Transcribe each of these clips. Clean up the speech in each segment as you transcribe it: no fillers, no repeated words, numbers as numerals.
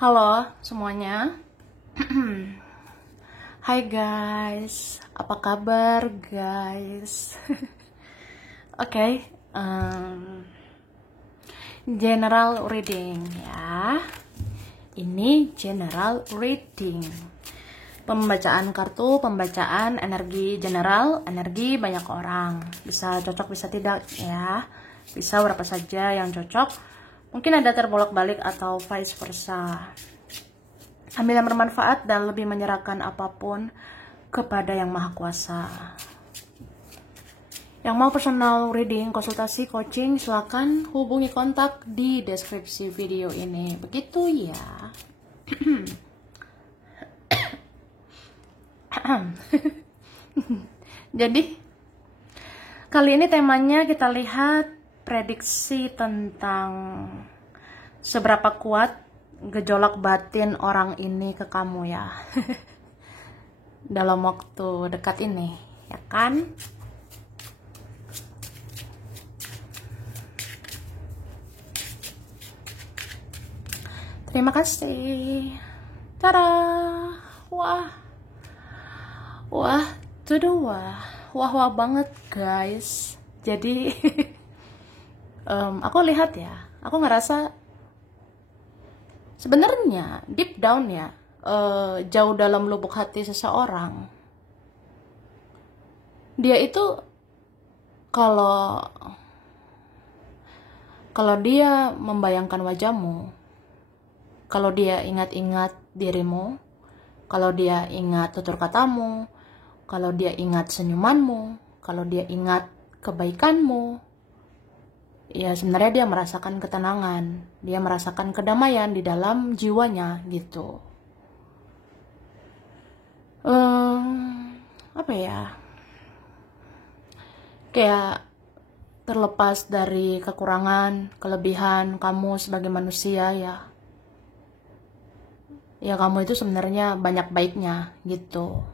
Halo semuanya. Hai guys, apa kabar guys? Oke, general reading ya. Ini general reading. Pembacaan kartu, pembacaan energi general, energi banyak orang. Bisa cocok, bisa tidak ya. Bisa berapa saja yang cocok. Mungkin ada terbolak-balik atau vice versa. Ambil yang bermanfaat dan lebih menyerahkan apapun kepada Yang Maha Kuasa. Yang mau personal reading, konsultasi, coaching, silakan hubungi kontak di deskripsi video ini. Begitu ya. Jadi, kali ini temanya kita lihat prediksi tentang seberapa kuat gejolak batin orang ini ke kamu ya. Dalam waktu dekat ini, ya kan? Terima kasih. Tada. Wah. Wah, wah banget guys. Jadi aku lihat ya, aku ngerasa sebenarnya deep down ya, jauh dalam lubuk hati seseorang, dia itu kalau dia membayangkan wajahmu, kalau dia ingat-ingat dirimu, kalau dia ingat tutur katamu, kalau dia ingat senyumanmu, kalau dia ingat kebaikanmu, ya sebenarnya dia merasakan ketenangan, dia merasakan kedamaian di dalam jiwanya gitu. Apa ya? Kayak terlepas dari kekurangan, kelebihan kamu sebagai manusia ya. Ya kamu itu sebenarnya banyak baiknya gitu.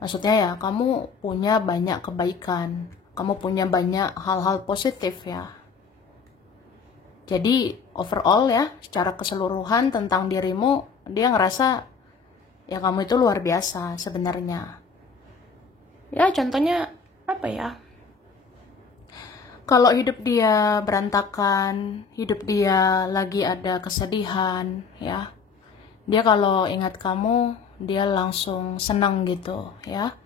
Maksudnya ya kamu punya banyak kebaikan, kamu punya banyak hal-hal positif ya. Jadi overall ya, secara keseluruhan tentang dirimu, dia ngerasa ya kamu itu luar biasa sebenarnya. Ya contohnya apa ya? Kalau hidup dia berantakan, hidup dia lagi ada kesedihan ya. Dia kalau ingat kamu, dia langsung senang gitu ya.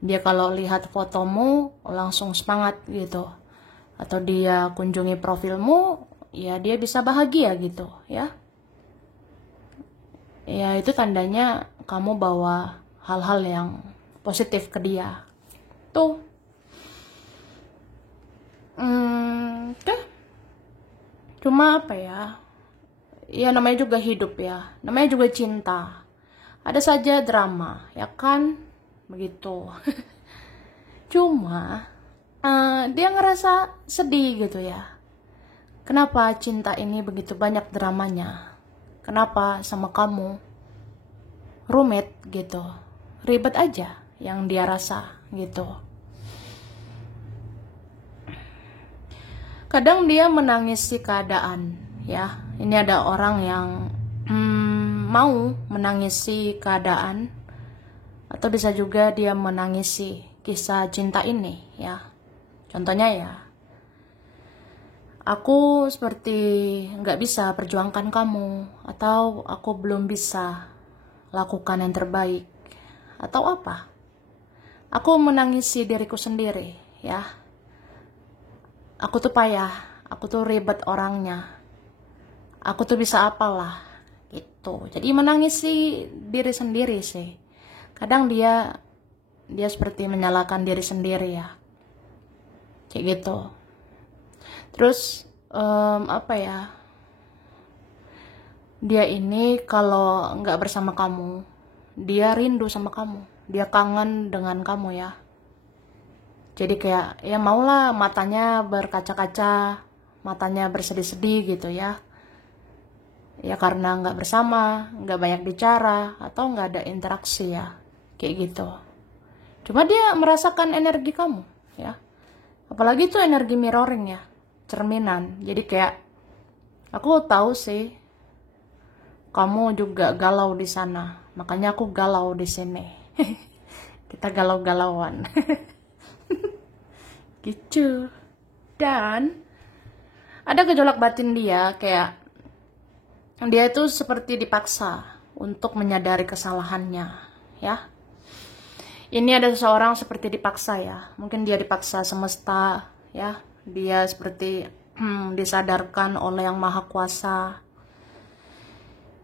Dia kalau lihat fotomu langsung semangat gitu. Atau dia kunjungi profilmu, ya dia bisa bahagia gitu ya. Ya itu tandanya kamu bawa hal-hal yang positif ke dia. Tuh. Cuma apa ya? Ya namanya juga hidup ya. Namanya juga cinta. Ada saja drama, ya kan? Begitu. Cuma dia ngerasa sedih gitu ya. Kenapa cinta ini begitu banyak dramanya? Kenapa sama kamu rumit gitu? Ribet aja yang dia rasa gitu. Kadang dia menangisi keadaan ya. Ini ada orang yang mau menangisi keadaan, atau bisa juga dia menangisi kisah cinta ini ya. Contohnya ya, aku seperti nggak bisa perjuangkan kamu, atau aku belum bisa lakukan yang terbaik, atau apa. Aku menangisi diriku sendiri ya. Aku tuh payah, aku tuh ribet orangnya, aku tuh bisa apalah gitu. Jadi menangisi diri sendiri sih. Kadang dia seperti menyalahkan diri sendiri ya, kayak gitu. Terus apa ya, dia ini kalau nggak bersama kamu, dia rindu sama kamu, dia kangen dengan kamu ya. Jadi kayak ya maulah matanya berkaca-kaca, matanya bersedih-sedih gitu ya. Ya karena nggak bersama, nggak banyak bicara, atau nggak ada interaksi ya, kayak gitu. Cuma dia merasakan energi kamu ya. Apalagi itu energi mirroring ya, cerminan. Jadi kayak aku tahu sih kamu juga galau di sana, makanya aku galau di sini. Kita galau-galauan. Gitu. Dan ada gejolak batin dia, kayak dia itu seperti dipaksa untuk menyadari kesalahannya, ya. Ini ada seseorang seperti dipaksa, ya. Mungkin dia dipaksa semesta, ya. Dia seperti disadarkan oleh Yang Maha Kuasa.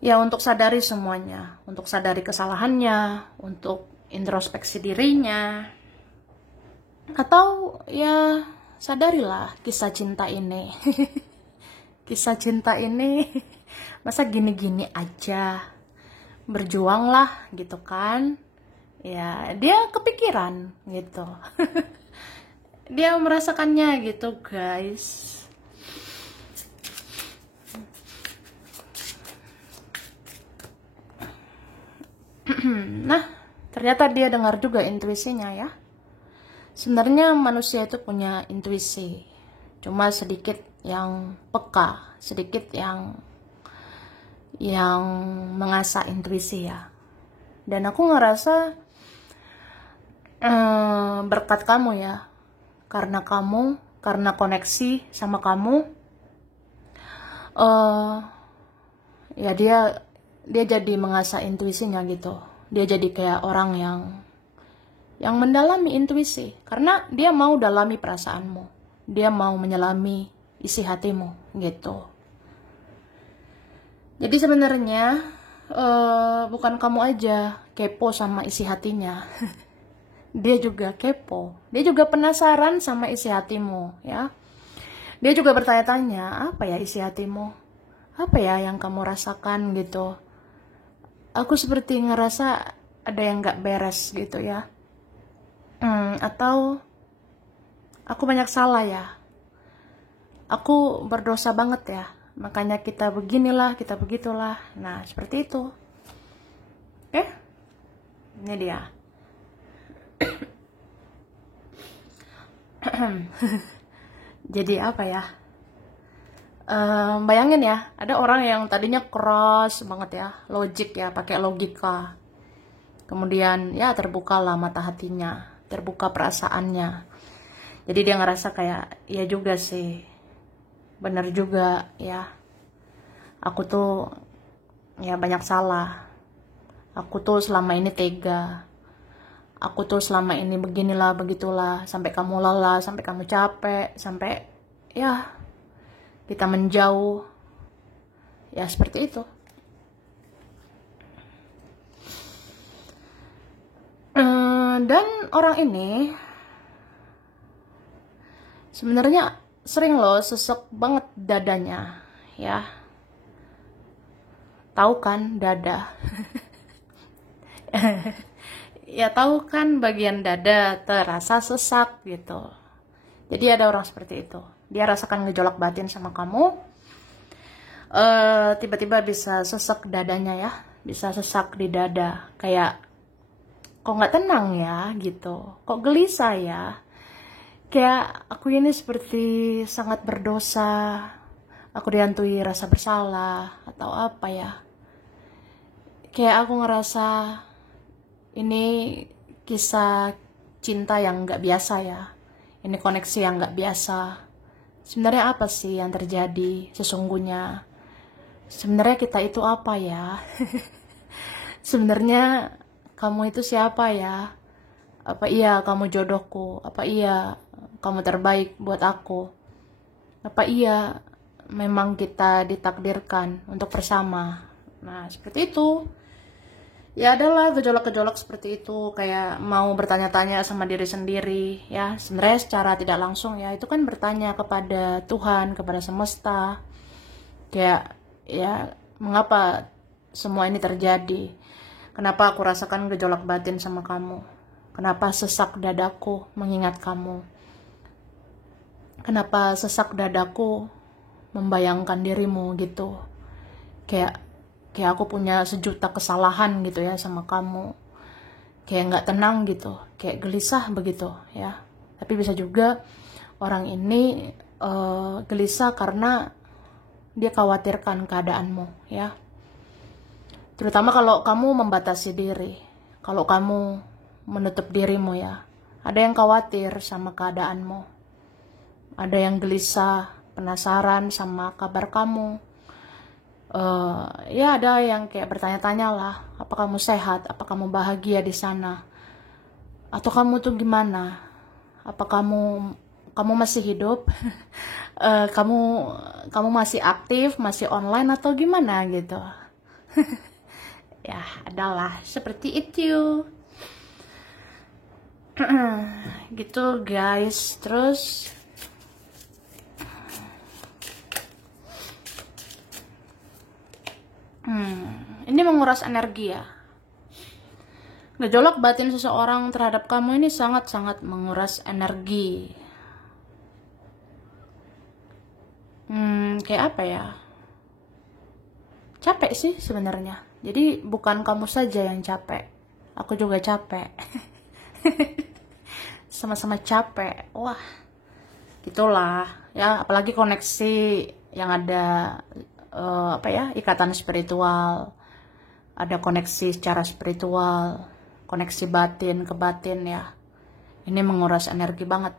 Ya, untuk sadari semuanya, untuk sadari kesalahannya, untuk introspeksi dirinya. Atau ya sadarilah kisah cinta ini. Kisah cinta ini masa gini-gini aja, berjuanglah gitu kan. Ya dia kepikiran gitu. Dia merasakannya gitu guys. Nah ternyata dia dengar juga intuisinya, ya. Sebenarnya manusia itu punya intuisi, cuma sedikit yang peka, sedikit yang mengasah intuisi, ya. Dan aku ngerasa berkat kamu, ya, karena koneksi sama kamu, ya dia jadi mengasah intuisinya gitu. Dia jadi kayak orang yang mendalami intuisi, karena dia mau dalami perasaanmu, dia mau menyelami isi hatimu gitu. Jadi sebenarnya bukan kamu aja kepo sama isi hatinya. Dia juga kepo, dia juga penasaran sama isi hatimu, ya. Dia juga bertanya-tanya, apa ya isi hatimu, apa ya yang kamu rasakan gitu. Aku seperti ngerasa ada yang gak beres gitu, ya. Atau aku banyak salah, ya. Aku berdosa banget, ya. Makanya kita beginilah, kita begitulah. Nah, seperti itu. Oke? Ini dia. Jadi apa ya? Bayangin ya, ada orang yang tadinya keras banget, ya, logik, ya, pakai logika. Kemudian ya terbukalah mata hatinya, terbuka perasaannya. Jadi dia ngerasa kayak, ya juga sih, bener juga, ya. Aku tuh ya banyak salah. Aku tuh selama ini tega. Aku tuh selama ini beginilah, begitulah, sampai kamu lelah, sampai kamu capek, sampai ya kita menjauh. Ya seperti itu. Dan orang ini sebenarnya sering loh sesek banget dadanya, ya. Tahu kan dada? Ya tahu kan bagian dada terasa sesak gitu. Jadi ada orang seperti itu. Dia rasakan gejolak batin sama kamu. Tiba-tiba bisa sesek dadanya, ya. Bisa sesak di dada. Kayak kok nggak tenang ya gitu. Kok gelisah ya. Kayak aku ini seperti sangat berdosa. Aku dihantui rasa bersalah atau apa ya. Kayak aku ngerasa ini kisah cinta yang nggak biasa, ya. Ini koneksi yang nggak biasa. Sebenarnya apa sih yang terjadi sesungguhnya? Sebenarnya kita itu apa ya? Sebenarnya kamu itu siapa ya? Apa iya kamu jodohku? Apa iya kamu terbaik buat aku? Apa iya memang kita ditakdirkan untuk bersama? Nah, seperti itu. Ya adalah gejolak-gejolak seperti itu, kayak mau bertanya-tanya sama diri sendiri, ya. Sebenarnya secara tidak langsung, ya, itu kan bertanya kepada Tuhan, kepada semesta. Kayak, ya, mengapa semua ini terjadi? Kenapa aku rasakan gejolak batin sama kamu? Kenapa sesak dadaku mengingat kamu? Kenapa sesak dadaku membayangkan dirimu gitu? Kayak aku punya sejuta kesalahan gitu ya sama kamu. Kayak nggak tenang gitu, kayak gelisah begitu ya. Tapi bisa juga orang ini gelisah karena dia khawatirkan keadaanmu, ya. Terutama kalau kamu membatasi diri, kalau kamu menutup dirimu ya. Ada yang khawatir sama keadaanmu, ada yang gelisah, penasaran sama kabar kamu. Ya ada yang kayak bertanya-tanya lah, apa kamu sehat, apa kamu bahagia di sana, atau kamu tuh gimana, apa kamu masih hidup, kamu kamu masih aktif, masih online atau gimana gitu. Ya adalah seperti itu. Gitu guys. Terus ini menguras energi ya. Gejolak batin seseorang terhadap kamu ini sangat-sangat menguras energi. Kayak apa ya? Capek sih sebenarnya. Jadi bukan kamu saja yang capek, aku juga capek. Sama-sama capek. Wah, gitulah ya. Apalagi koneksi yang ada ikatan spiritual, ada koneksi secara spiritual, koneksi batin ke batin ya. Ini menguras energi banget.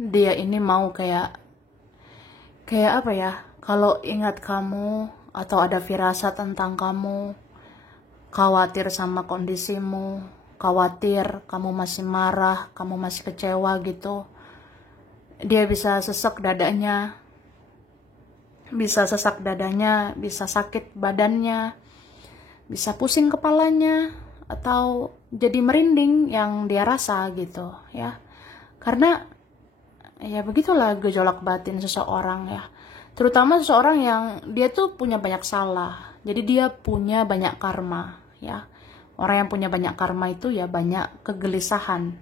Dia ini mau kayak apa ya, kalau ingat kamu atau ada firasat tentang kamu, khawatir sama kondisimu, khawatir kamu masih marah, kamu masih kecewa gitu, dia bisa sesak dadanya, bisa sakit badannya, bisa pusing kepalanya, atau jadi merinding yang dia rasa gitu ya. Karena ya begitulah gejolak batin seseorang ya. Terutama seseorang yang dia tuh punya banyak salah. Jadi dia punya banyak karma ya. Orang yang punya banyak karma itu ya banyak kegelisahan.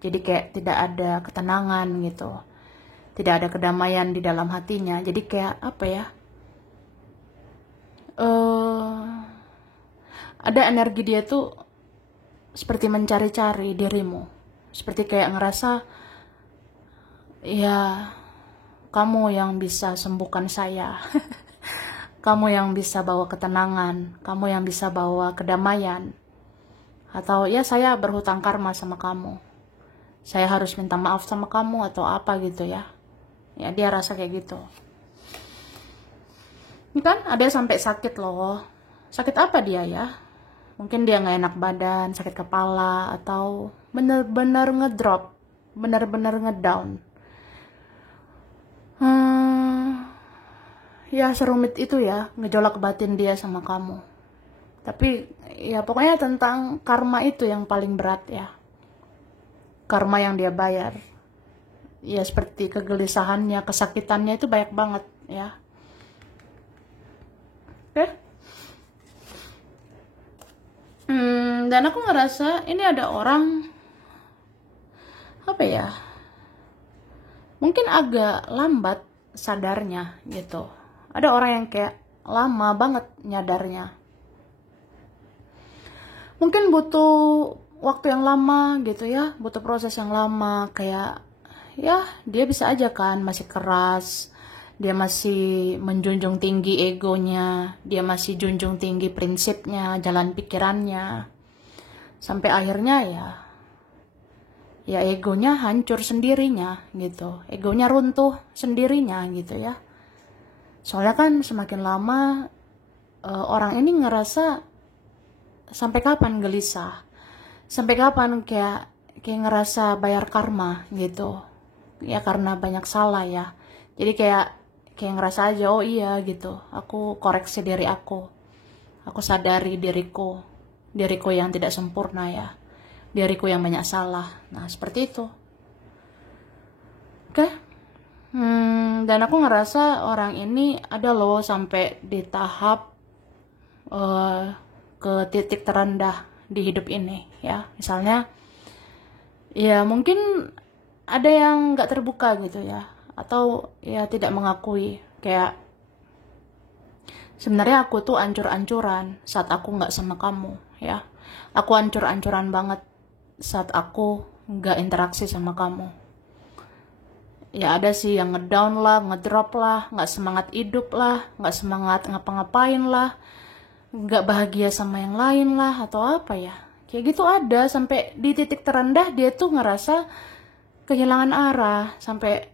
Jadi kayak tidak ada ketenangan gitu. Tidak ada kedamaian di dalam hatinya. Jadi kayak apa ya? Ada energi dia tuh seperti mencari-cari dirimu. Seperti kayak ngerasa ya, kamu yang bisa sembuhkan saya. Kamu yang bisa bawa ketenangan, kamu yang bisa bawa kedamaian. Atau ya saya berhutang karma sama kamu, saya harus minta maaf sama kamu atau apa gitu ya. Ya dia rasa kayak gitu. Ini kan ada sampai sakit loh. Sakit apa dia ya? Mungkin dia nggak enak badan, sakit kepala, atau bener-bener ngedrop, bener-bener ngedown. Ya serumit itu ya ngejolak batin dia sama kamu. Tapi ya pokoknya tentang karma itu yang paling berat ya. Karma yang dia bayar. Ya seperti kegelisahannya, kesakitannya itu banyak banget ya. Oke. Dan aku ngerasa ini ada orang apa ya? Mungkin agak lambat sadarnya gitu. Ada orang yang kayak lama banget nyadarnya. Mungkin butuh waktu yang lama gitu ya, butuh proses yang lama. Kayak ya dia bisa aja kan masih keras, dia masih menjunjung tinggi egonya, dia masih junjung tinggi prinsipnya, jalan pikirannya. Sampai akhirnya ya egonya hancur sendirinya gitu, egonya runtuh sendirinya gitu ya. Soalnya kan semakin lama orang ini ngerasa sampai kapan gelisah, sampai kapan kayak ngerasa bayar karma gitu ya, karena banyak salah ya. Jadi kayak ngerasa aja, oh iya gitu, aku koreksi diri aku sadari diriku yang tidak sempurna ya, diriku yang banyak salah. Nah seperti itu. Oke. Dan aku ngerasa orang ini ada loh sampai di tahap ke titik terendah di hidup ini ya. Misalnya ya mungkin ada yang gak terbuka gitu ya, atau ya tidak mengakui kayak sebenarnya aku tuh ancur-ancuran saat aku gak sama kamu ya. Aku ancur-ancuran banget saat aku gak interaksi sama kamu. Ya ada sih yang ngedown lah, ngedrop lah, gak semangat hidup lah, gak semangat ngapa-ngapain lah. nggak bahagia sama yang lain lah atau apa ya. Kayak gitu ada, sampai di titik terendah dia tuh ngerasa kehilangan arah, sampai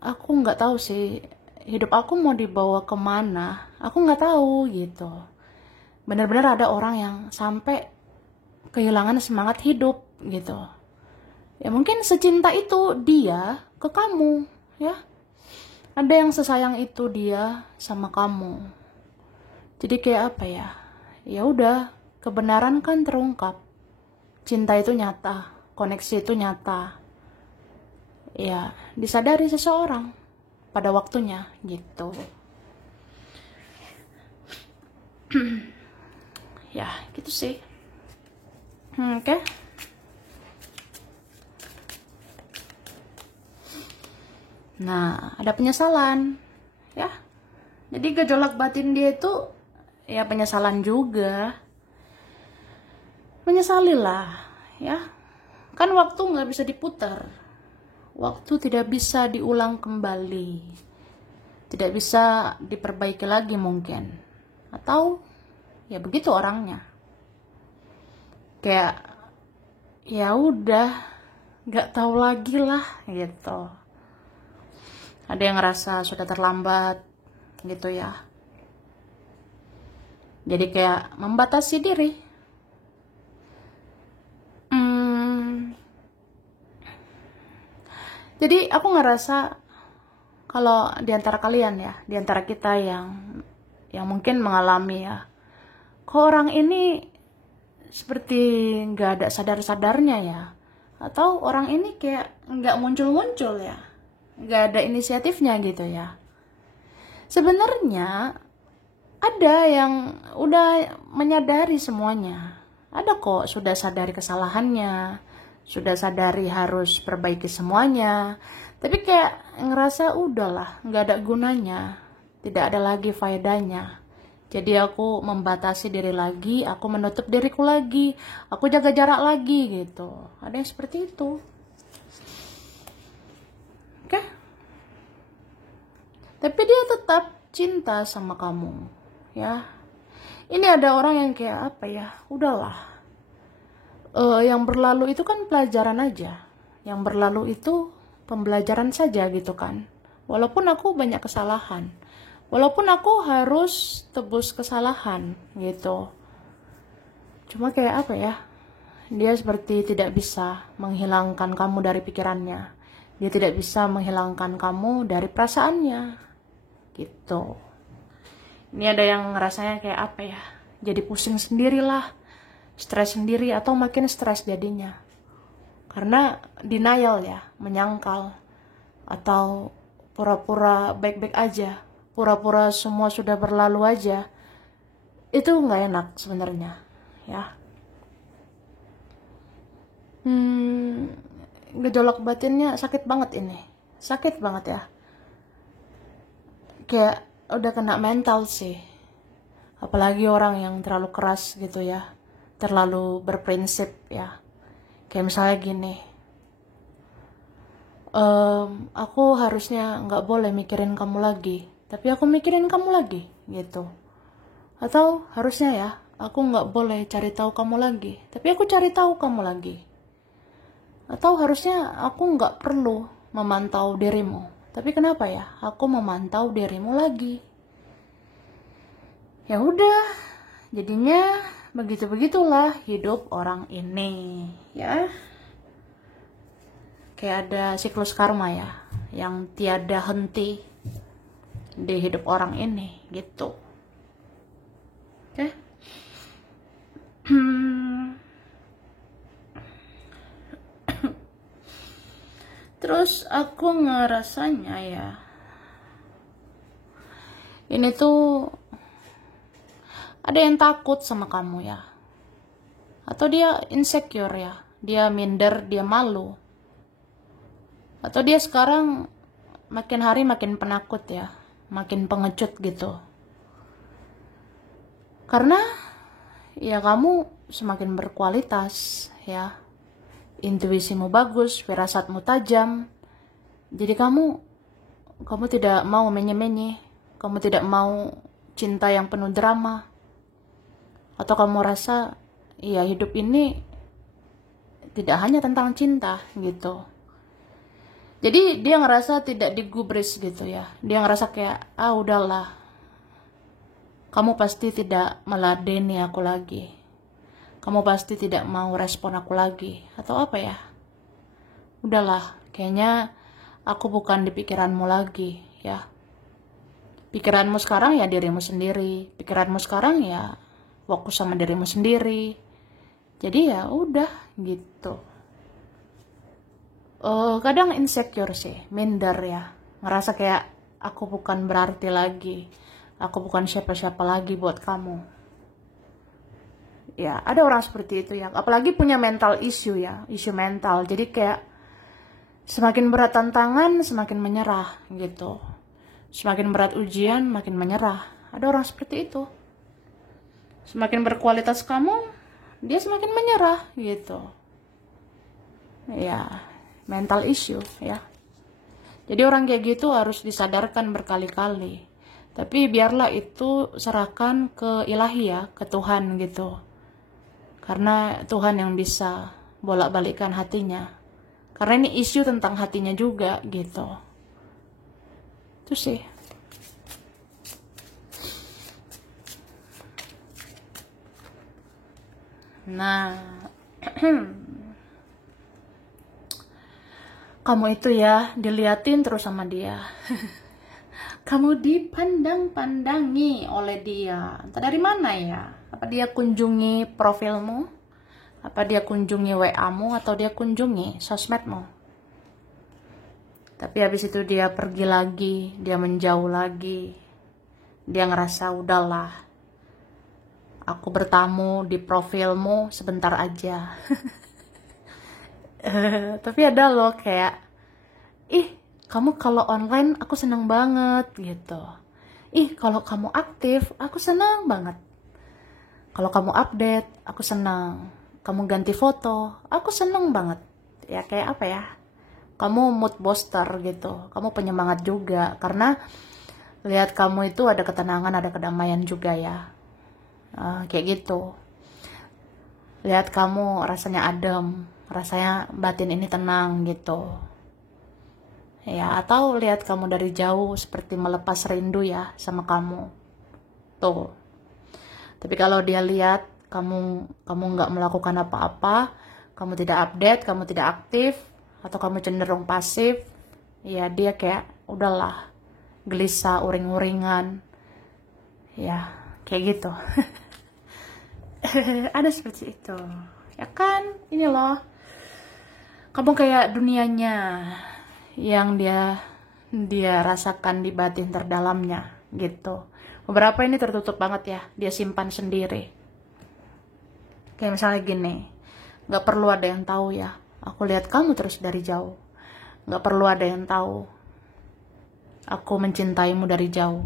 aku nggak tahu sih hidup aku mau dibawa kemana, aku nggak tahu gitu. Benar-benar ada orang yang sampai kehilangan semangat hidup gitu. Ya mungkin secinta itu dia ke kamu, ya. Ada yang sesayang itu dia sama kamu. Jadi kayak apa ya? Ya udah, kebenaran kan terungkap. Cinta itu nyata, koneksi itu nyata. Ya, disadari seseorang pada waktunya gitu. Ya, gitu sih. Oke. Nah, ada penyesalan, ya. Jadi gejolak batin dia itu ya penyesalan juga. Menyesalilah, ya. Kan waktu nggak bisa diputar. Waktu tidak bisa diulang kembali. Tidak bisa diperbaiki lagi mungkin. Atau ya begitu orangnya. Kayak ya udah, nggak tahu lagi lah gitu. Ada yang ngerasa sudah terlambat gitu ya. Jadi kayak membatasi diri. Jadi aku ngerasa kalau diantara kalian ya, diantara kita yang mungkin mengalami ya, kok orang ini seperti nggak ada sadar-sadarnya ya, atau orang ini kayak nggak muncul-muncul ya, nggak ada inisiatifnya gitu ya. Sebenarnya ada yang udah menyadari semuanya, ada kok sudah sadari kesalahannya, sudah sadari harus perbaiki semuanya, tapi kayak ngerasa udahlah nggak ada gunanya, tidak ada lagi faedahnya. Jadi aku membatasi diri lagi, aku menutup diriku lagi, aku jaga jarak lagi gitu. Ada yang seperti itu. Oke? Tapi dia tetap cinta sama kamu, ya. Ini ada orang yang kayak apa ya? Udahlah. Yang berlalu itu kan pelajaran aja. Yang berlalu itu pembelajaran saja gitu kan. Walaupun aku banyak kesalahan, walaupun aku harus tebus kesalahan gitu. Cuma kayak apa ya? Dia seperti tidak bisa menghilangkan kamu dari pikirannya. Dia tidak bisa menghilangkan kamu dari perasaannya. Gitu. Ini ada yang ngerasanya kayak apa ya? Jadi pusing sendirilah. Stres sendiri atau makin stres jadinya. Karena denial ya, menyangkal. Atau pura-pura baik-baik aja. Pura-pura semua sudah berlalu aja. Itu nggak enak sebenarnya, ya. Gejolak batinnya sakit banget ini. Sakit banget ya. Kayak udah kena mental sih. Apalagi orang yang terlalu keras gitu ya. Terlalu berprinsip ya. Kayak misalnya gini. Aku harusnya nggak boleh mikirin kamu lagi. Tapi aku mikirin kamu lagi gitu. Atau harusnya ya, aku nggak boleh cari tahu kamu lagi. Tapi aku cari tahu kamu lagi. Atau harusnya aku nggak perlu memantau dirimu. Tapi kenapa ya? Aku memantau dirimu lagi. Ya udah, jadinya begitu-begitulah hidup orang ini, ya. Kayak ada siklus karma ya, yang tiada henti di hidup orang ini, gitu. Oke. Terus aku ngerasanya ya, ini tuh ada yang takut sama kamu ya, atau dia insecure ya, dia minder, dia malu, atau dia sekarang makin hari makin penakut ya, makin pengecut gitu, karena ya kamu semakin berkualitas ya, intuisimu bagus, firasatmu tajam, jadi kamu tidak mau menye-menye, kamu tidak mau cinta yang penuh drama. Atau kamu rasa ya hidup ini tidak hanya tentang cinta gitu. Jadi dia ngerasa tidak digubris gitu ya. Dia ngerasa kayak, ah udahlah, kamu pasti tidak meladeni aku lagi. Kamu pasti tidak mau respon aku lagi. Atau apa ya? Udahlah, kayaknya aku bukan di pikiranmu lagi ya. Pikiranmu sekarang ya dirimu sendiri. Pikiranmu sekarang ya fokus sama dirimu sendiri. Jadi ya udah gitu. Kadang insecure sih, minder ya. Ngerasa kayak aku bukan berarti lagi. Aku bukan siapa-siapa lagi buat kamu. Ya, ada orang seperti itu ya. Apalagi punya mental issue ya, isu mental. Jadi kayak semakin berat tantangan, semakin menyerah gitu. Semakin berat ujian, makin menyerah. Ada orang seperti itu. Semakin berkualitas kamu, dia semakin menyerah gitu. Ya, mental issue ya. Jadi orang kayak gitu harus disadarkan berkali-kali. Tapi biarlah itu serahkan ke ilahi ya, ke Tuhan gitu. Karena Tuhan yang bisa bolak-balikkan hatinya. Karena ini isu tentang hatinya juga gitu. Itu sih. Nah, kamu itu ya diliatin terus sama dia. Kamu dipandang-pandangi oleh dia. Entah dari mana ya? Apa dia kunjungi profilmu? Apa dia kunjungi WA-mu? Atau dia kunjungi sosmedmu? Tapi habis itu dia pergi lagi, dia menjauh lagi. Dia ngerasa udahlah, aku bertamu di profilmu sebentar aja. Tapi ada loh kayak, ih kamu kalau online aku seneng banget gitu. Ih kalau kamu aktif aku seneng banget. Kalau kamu update aku seneng. Kamu ganti foto aku seneng banget. Ya kayak apa ya, kamu mood booster gitu. Kamu penyemangat juga. Karena lihat kamu itu ada ketenangan, ada kedamaian juga ya. Kayak gitu. Lihat kamu rasanya adem, rasanya batin ini tenang gitu. Ya, atau lihat kamu dari jauh seperti melepas rindu ya sama kamu. Tuh. Tapi kalau dia lihat kamu nggak melakukan apa-apa, kamu tidak update, kamu tidak aktif, atau kamu cenderung pasif, ya dia kayak udahlah, gelisah, uring-uringan. Ya, kayak gitu. Ada seperti itu. Ya kan? Ini loh. Kamu kayak dunianya yang dia rasakan di batin terdalamnya gitu. Beberapa ini tertutup banget ya, dia simpan sendiri. Kayak misalnya gini, gak perlu ada yang tahu ya, aku lihat kamu terus dari jauh. Gak perlu ada yang tahu, aku mencintaimu dari jauh.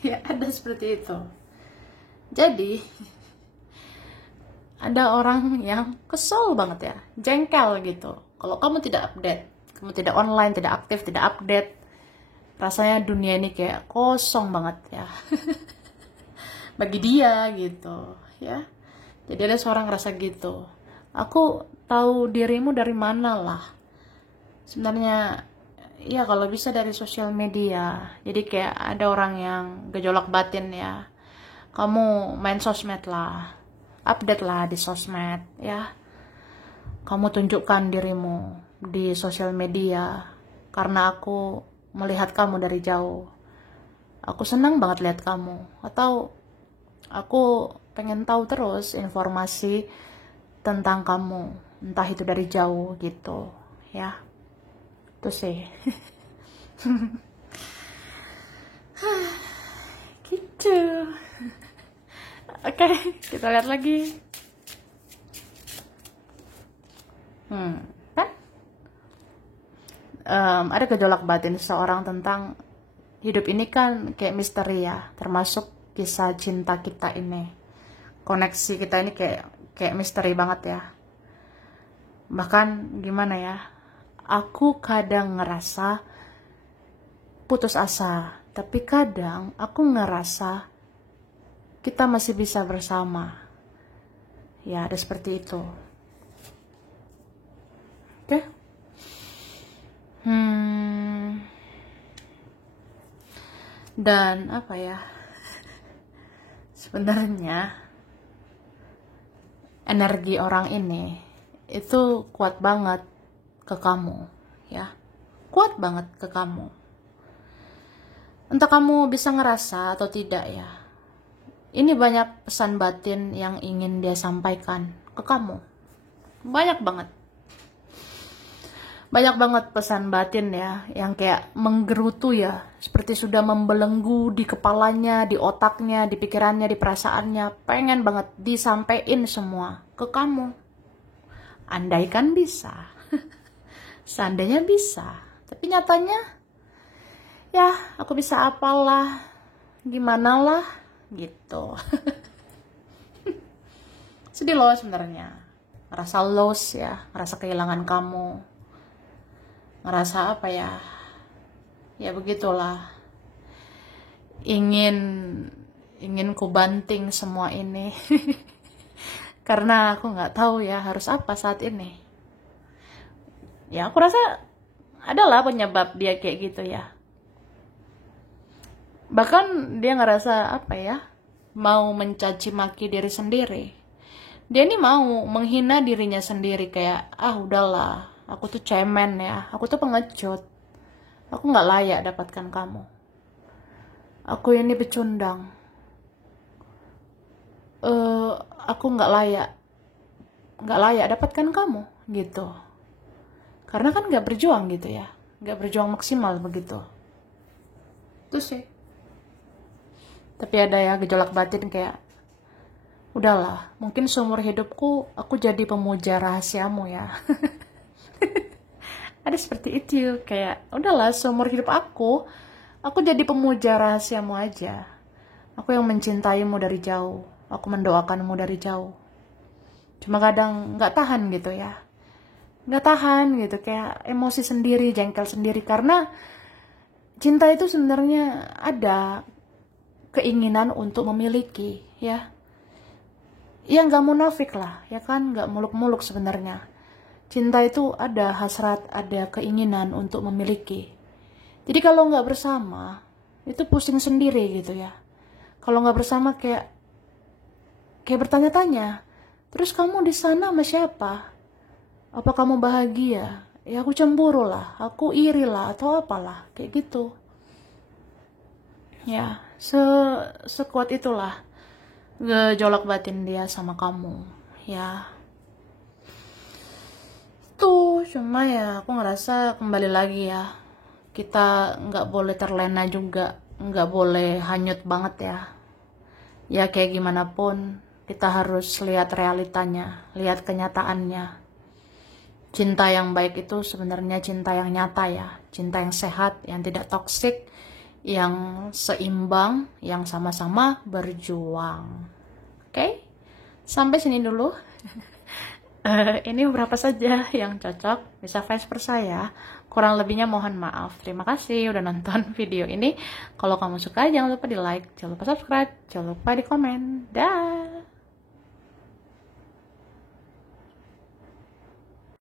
Ya ada seperti itu. Jadi ada orang yang kesel banget ya, jengkel gitu. Kalau kamu tidak update, kamu tidak online, tidak aktif, tidak update, rasanya dunia ini kayak kosong banget ya. Bagi dia gitu ya. Jadi ada seorang rasa gitu. Aku tahu dirimu dari mana lah. Sebenarnya ya kalau bisa dari sosial media. Jadi kayak ada orang yang gejolak batin ya. Kamu main sosmed lah, update lah di sosmed ya. Kamu tunjukkan dirimu di sosial media. Karena aku melihat kamu dari jauh. Aku senang banget lihat kamu. Atau aku pengen tahu terus informasi tentang kamu. Entah itu dari jauh gitu ya. Itu sih. Gitu. Oke, kita lihat lagi. Kan? Ada gejolak batin seseorang tentang hidup ini kan kayak misteri ya, termasuk kisah cinta kita ini. Koneksi kita ini kayak misteri banget ya. Bahkan gimana ya? Aku kadang ngerasa putus asa, tapi kadang aku ngerasa kita masih bisa bersama. Ya, ada seperti itu. Oke. Dan apa ya? Sebenarnya energi orang ini itu kuat banget ke kamu, ya. Kuat banget ke kamu. Entah kamu bisa ngerasa atau tidak ya. Ini banyak pesan batin yang ingin dia sampaikan ke kamu. Banyak banget. Banyak banget pesan batin ya, yang kayak menggerutu ya, seperti sudah membelenggu di kepalanya, di otaknya, di pikirannya, di perasaannya, pengen banget disampaikan semua ke kamu. Andaikan bisa, seandainya bisa, tapi nyatanya, ya aku bisa apalah, gimana lah, gitu. Sedih loh sebenarnya, ngerasa lost ya, ngerasa kehilangan kamu. Ngerasa apa ya, ya begitulah, ingin ku banting semua ini. Karena aku nggak tahu ya harus apa saat ini. Ya aku rasa adalah penyebab dia kayak gitu ya. Bahkan dia ngerasa apa ya, mau mencaci maki diri sendiri. Dia ini mau menghina dirinya sendiri, kayak udahlah, aku tuh cemen ya, aku tuh pengecut, aku nggak layak dapatkan kamu, aku ini pecundang, aku nggak layak dapatkan kamu gitu, karena kan nggak berjuang gitu ya, nggak berjuang maksimal begitu. Itu sih. Tapi ada ya gejolak batin kayak, udahlah, mungkin seumur hidupku aku jadi pemuja rahasiamu ya. Ada seperti itu, kayak udahlah seumur hidup aku jadi pemuja rahasiamu aja. Aku yang mencintaimu dari jauh, aku mendoakanmu dari jauh. Cuma kadang nggak tahan gitu ya, nggak tahan gitu, kayak emosi sendiri, jengkel sendiri, karena cinta itu sebenarnya ada keinginan untuk memiliki ya. Ya nggak munafik lah, ya kan, nggak muluk-muluk sebenarnya. Cinta itu ada hasrat, ada keinginan untuk memiliki. Jadi kalau nggak bersama, itu pusing sendiri gitu ya. Kalau nggak bersama kayak bertanya-tanya, terus kamu di sana sama siapa? Apa kamu bahagia? Ya aku cemburu lah, aku iri lah, atau apalah, kayak gitu. Ya, sekuat itulah gejolak batin dia sama kamu, ya. Tuh, cuma ya aku ngerasa kembali lagi ya, kita nggak boleh terlena juga, nggak boleh hanyut banget ya. Ya kayak gimana pun, kita harus lihat realitanya, lihat kenyataannya. Cinta yang baik itu sebenarnya cinta yang nyata ya, cinta yang sehat, yang tidak toksik, yang seimbang, yang sama-sama berjuang. Oke? Sampai sini dulu. Ini beberapa saja yang cocok, bisa vice versa ya. Kurang lebihnya mohon maaf. Terima kasih udah nonton video ini. Kalau kamu suka jangan lupa di like, jangan lupa subscribe, jangan lupa di komen. Dah.